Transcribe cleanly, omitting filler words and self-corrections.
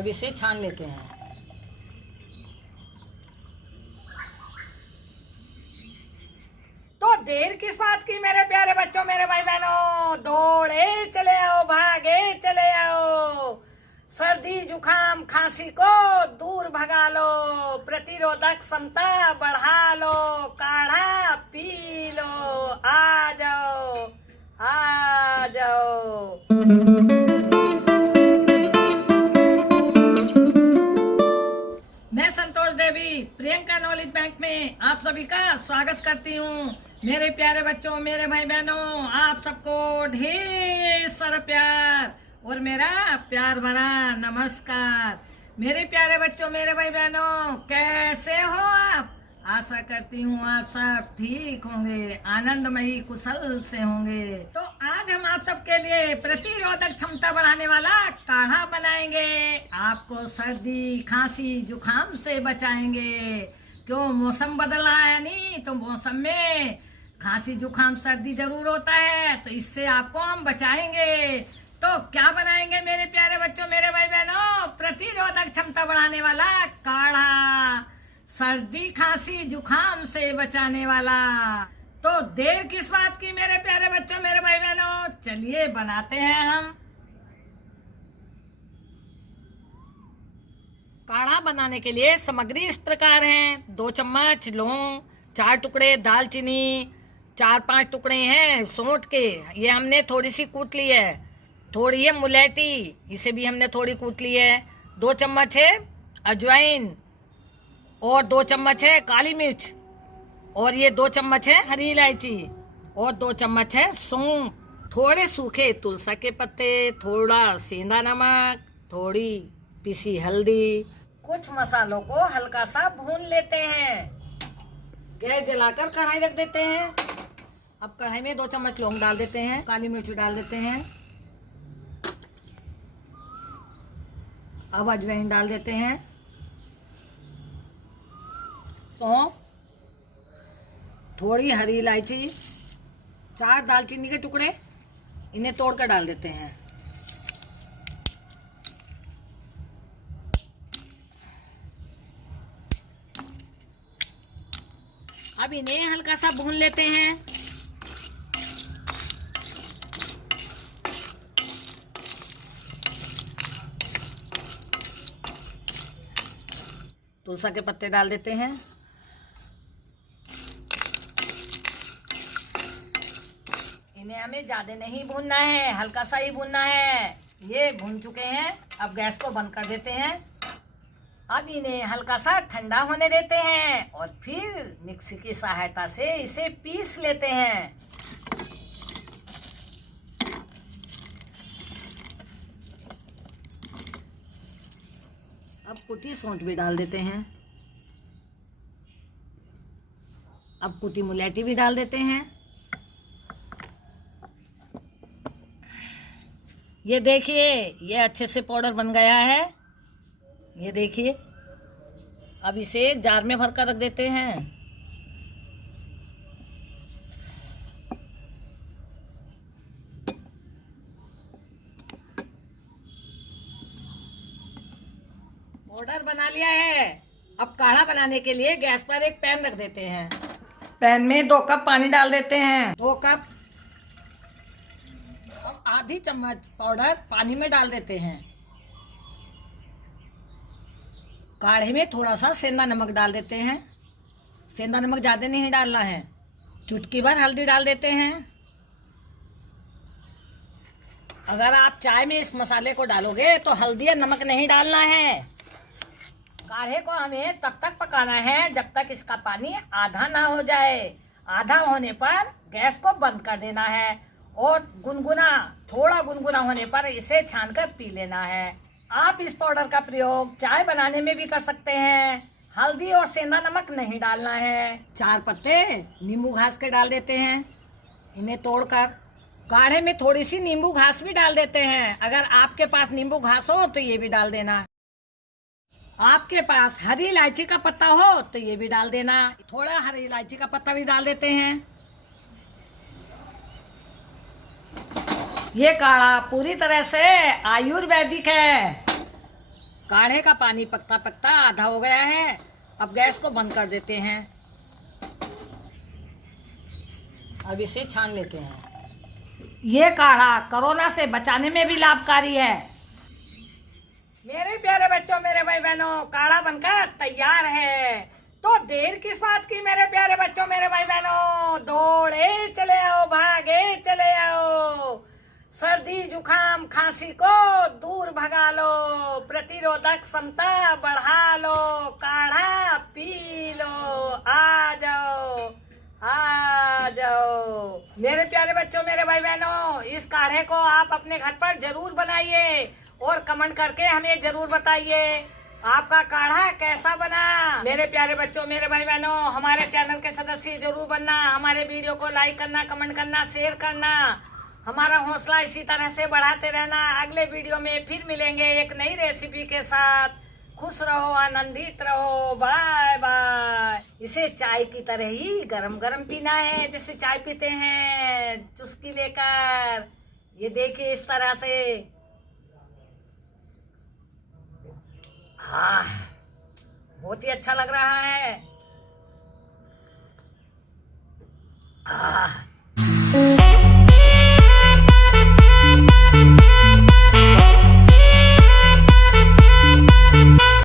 अब इसे छान लेते हैं। तो देर किस बात की मेरे प्यारे बच्चों, मेरे भाई बहनों, दौड़े चले आओ, भागे चले आओ। सर्दी जुकाम खांसी को दूर भगा लो, प्रतिरोधक क्षमता बढ़ा लो, काढ़ा पी लो। आ जाओ, आ जाओ। मैं संतोष देवी प्रियंका नॉलेज बैंक में आप सभी का स्वागत करती हूँ। मेरे प्यारे बच्चों, मेरे भाई बहनों, आप सबको ढेर सारा प्यार और मेरा प्यार भरा नमस्कार। मेरे प्यारे बच्चों, मेरे भाई बहनों, कैसे हो आप? आशा करती हूँ आप सब ठीक होंगे, आनंदमयी कुशल से होंगे। तो आज हम आप सबके लिए प्रतिरोधक क्षमता बढ़ाने वाला काढ़ा बनाएंगे। आपको सर्दी खांसी जुकाम से बचाएंगे। क्यों, मौसम बदला है नहीं, तो मौसम में खांसी जुकाम सर्दी जरूर होता है, तो इससे आपको हम बचाएंगे। तो क्या बनाएंगे मेरे प्यारे बच्चों, मेरे भाई बहनों? प्रतिरोधक क्षमता बढ़ाने वाला काढ़ा, सर्दी खांसी जुकाम से बचाने वाला। तो देर किस बात की मेरे प्यारे बच्चों, मेरे भाई बहनों, चलिए बनाते हैं हम। काढ़ा बनाने के लिए सामग्री इस प्रकार है। 2 चम्मच लौंग, 4 टुकड़े दालचीनी, 4-5 टुकड़े हैं सौंठ के, ये हमने थोड़ी सी कूट ली है। थोड़ी है मुलैठी, इसे भी हमने थोड़ी कूट ली है। 2 चम्मच है अजवाइन, और 2 चम्मच है काली मिर्च, और ये 2 चम्मच है हरी इलायची, और 2 चम्मच है सौंफ, थोड़े सूखे तुलसी के पत्ते, थोड़ा सेंधा नमक, थोड़ी पिसी हल्दी। कुछ मसालों को हल्का सा भून लेते हैं। गैस जलाकर कढ़ाई रख देते हैं। अब कढ़ाई में 2 चम्मच लौंग डाल देते हैं, काली मिर्च डाल देते हैं, अब अजवाइन डाल देते हैं, सौंफ, थोड़ी हरी इलायची, 4 दालचीनी के टुकड़े, इन्हें तोड़कर डाल देते हैं। अब इन्हें हल्का सा भून लेते हैं। तुलसी के पत्ते डाल देते हैं, इन्हें हमें ज्यादा नहीं भूनना है, हल्का सा ही भूनना है। ये भून चुके हैं, अब गैस को बंद कर देते हैं। अब इन्हें हल्का सा ठंडा होने देते हैं और फिर मिक्सी की सहायता से इसे पीस लेते हैं। अब कुटी सौंठ भी डाल देते हैं, अब कुटी मुलैठी भी डाल देते हैं। ये देखिए, ये अच्छे से पाउडर बन गया है, ये देखिए। अब इसे एक जार में भर कर रख देते हैं। पाउडर बना लिया है। अब काढ़ा बनाने के लिए गैस पर एक पैन रख देते हैं। पैन में 2 कप पानी डाल देते हैं, 2 कप। अब आधी चम्मच पाउडर पानी में डाल देते हैं। काढ़े में थोड़ा सा सेंधा नमक डाल देते हैं, सेंधा नमक ज्यादा नहीं डालना है। चुटकी भर हल्दी डाल देते हैं। अगर आप चाय में इस मसाले को डालोगे तो हल्दी या नमक नहीं डालना है। काढ़े को हमें तब तक पकाना है जब तक इसका पानी आधा ना हो जाए। आधा होने पर गैस को बंद कर देना है और थोड़ा गुनगुना होने पर इसे छानकर पी लेना है। आप इस पाउडर का प्रयोग चाय बनाने में भी कर सकते हैं। हल्दी और सेंधा नमक नहीं डालना है। 4 पत्ते नींबू घास के डाल देते हैं, इन्हें तोड़कर। काढ़े में थोड़ी सी नींबू घास भी डाल देते हैं। अगर आपके पास नींबू घास हो तो ये भी डाल देना। आपके पास हरी इलायची का पत्ता हो तो ये भी डाल देना। थोड़ा हरी इलायची का पत्ता भी डाल देते हैं। ये काढ़ा पूरी तरह से आयुर्वेदिक है। काढ़े का पानी पकता पकता आधा हो गया है। अब गैस को बंद कर देते हैं। अब इसे छान लेते हैं। ये काढ़ा कोरोना से बचाने में भी लाभकारी है। मेरे प्यारे बच्चों, मेरे भाई बहनों, काढ़ा बनकर तैयार है। तो देर किस बात की मेरे प्यारे बच्चों, मेरे भाई बहनों, दौड़े चले आओ, भागे चले आओ। सर्दी जुकाम खांसी को दूर भगा लो, प्रतिरोधक क्षमता बढ़ा लो, काढ़ा पी लो। आ जाओ, आ जाओ मेरे प्यारे बच्चों, मेरे भाई बहनों, इस काढ़े को आप अपने घर पर जरूर बनाइए और कमेंट करके हमें जरूर बताइए आपका काढ़ा कैसा बना। मेरे प्यारे बच्चों, मेरे भाई बहनों, हमारे चैनल के सदस्य जरूर बनना। हमारे वीडियो को लाइक करना, कमेंट करना, शेयर करना। हमारा हौसला इसी तरह से बढ़ाते रहना। अगले वीडियो में फिर मिलेंगे एक नई रेसिपी के साथ। खुश रहो, आनंदित रहो। Bye bye. इसे चाय की तरह ही गरम गरम पीना है, जैसे चाय पीते हैं चुस्की लेकर। ये देखिए इस तरह से। हाँ, बहुत ही अच्छा लग रहा है।